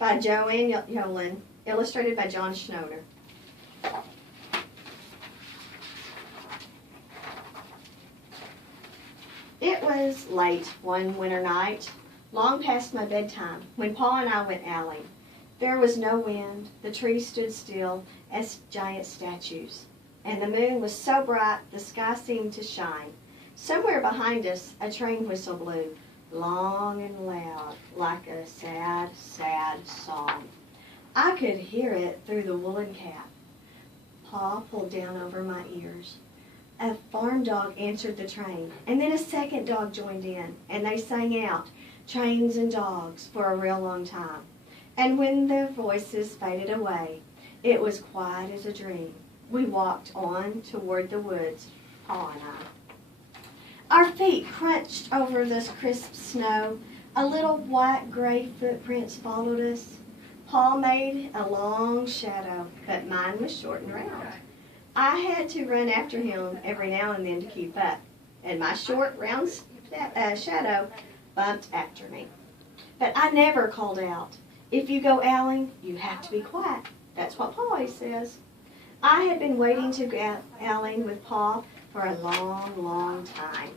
by Joanne Yolen, illustrated by John Schnoder. It was late one winter night, long past my bedtime, when Pa and I went owling. There was no wind, the trees stood still as giant statues, and the moon was so bright the sky seemed to shine. Somewhere behind us, a train whistle blew, long and loud, like a sad, sad song. I could hear it through the woolen cap. Pa pulled down over my ears. A farm dog answered the train, and then a second dog joined in, and they sang out, "Trains and dogs," for a real long time. And when their voices faded away, it was quiet as a dream. We walked on toward the woods, Pa and I. Our feet crunched over this crisp snow. A little white-gray footprints followed us. Pa made a long shadow, but mine was short and round. I had to run after him every now and then to keep up, and my short, round shadow bumped after me. But I never called out. If you go owling, you have to be quiet. That's what Pa always says. I had been waiting to go owling with Pa for a long, long time.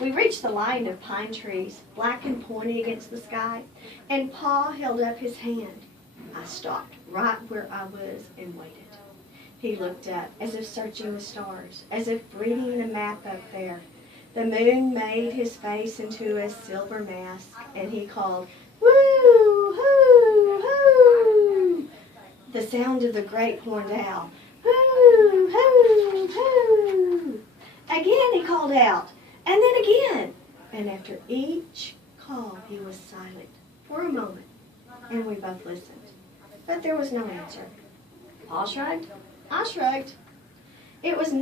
We reached the line of pine trees, black and pointy against the sky, and Pa held up his hand. I stopped right where I was and waited. He looked up, as if searching the stars, as if reading the map up there. The moon made his face into a silver mask, and he called, "Woo, hoo, hoo!" The sound of the great horned owl, "Hoo, hoo, hoo!" Again he called out, and then again. And after each call, he was silent for a moment, and we both listened. But there was no answer. Pa shrugged. I shrugged. I was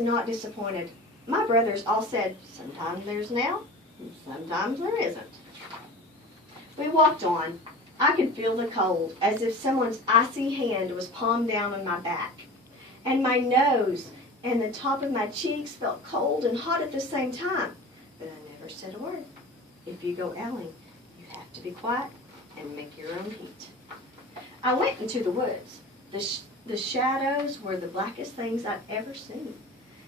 not disappointed. My brothers all said, "Sometimes there's an owl, and sometimes there isn't." We walked on. I could feel the cold, as if someone's icy hand was palmed down on my back. And my nose and the top of my cheeks felt cold and hot at the same time. But I never said a word. If you go owling, you have to be quiet and make your own heat. I went into the woods. The shadows were the blackest things I'd ever seen.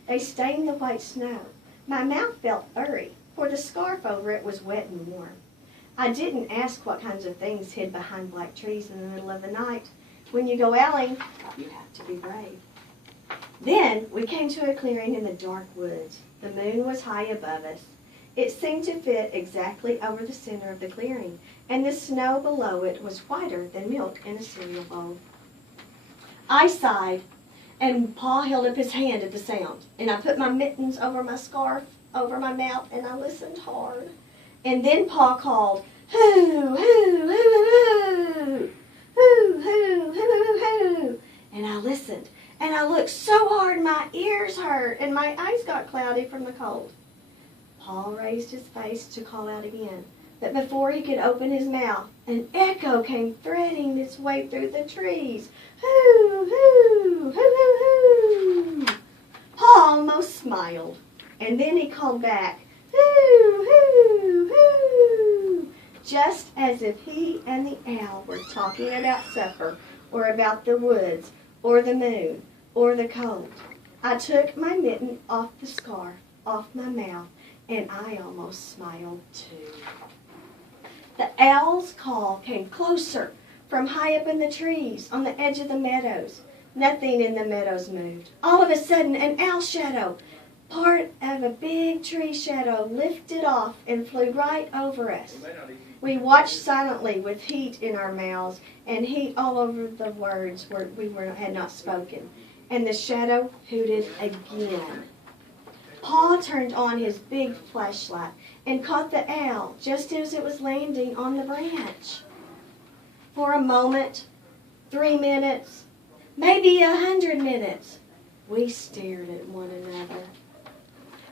They stained the white snow. My mouth felt furry, for the scarf over it was wet and warm. I didn't ask what kinds of things hid behind black trees in the middle of the night. When you go owling, you have to be brave. Then we came to a clearing in the dark woods. The moon was high above us. It seemed to fit exactly over the center of the clearing, and the snow below it was whiter than milk in a cereal bowl. I sighed, and Pa held up his hand at the sound, and I put my mittens over my scarf, over my mouth, and I listened hard. And then Pa called, "Hoo, hoo, hoo, hoo, hoo, hoo, hoo, hoo, hoo," and I listened, and I looked so hard my ears hurt, and my eyes got cloudy from the cold. Pa raised his face to call out again, but before he could open his mouth, an echo came threading its way through the trees. "Hoo, hoo, hoo, hoo, hoo." Pa almost smiled, and then he called back, "Hoo, hoo, hoo," just as if he and the owl were talking about supper, or about the woods, or the moon, or the cold. I took my mitten off the scarf, off my mouth, and I almost smiled too. The owl's call came closer from high up in the trees on the edge of the meadows. Nothing in the meadows moved. All of a sudden, an owl shadow, part of a big tree shadow, lifted off and flew right over us. We watched silently with heat in our mouths and heat all over the words we had not spoken. And the shadow hooted again. Pa turned on his big flashlight and caught the owl just as it was landing on the branch. For a moment, 3 minutes, maybe 100 minutes, we stared at one another.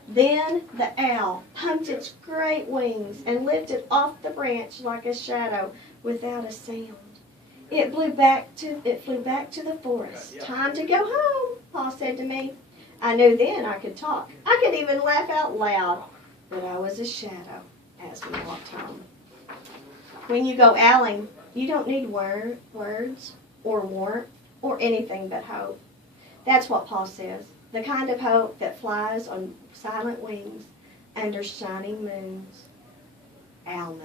Then the owl pumped its great wings and lifted off the branch like a shadow without a sound. It flew back to the forest. "Time to go home," Pa said to me. I knew then I could talk. I could even laugh out loud, but I was a shadow as we walked home. When you go owling, You don't need words or warmth or anything but hope. That's what Paul says, the kind of hope that flies on silent wings under shining moons. Aloud.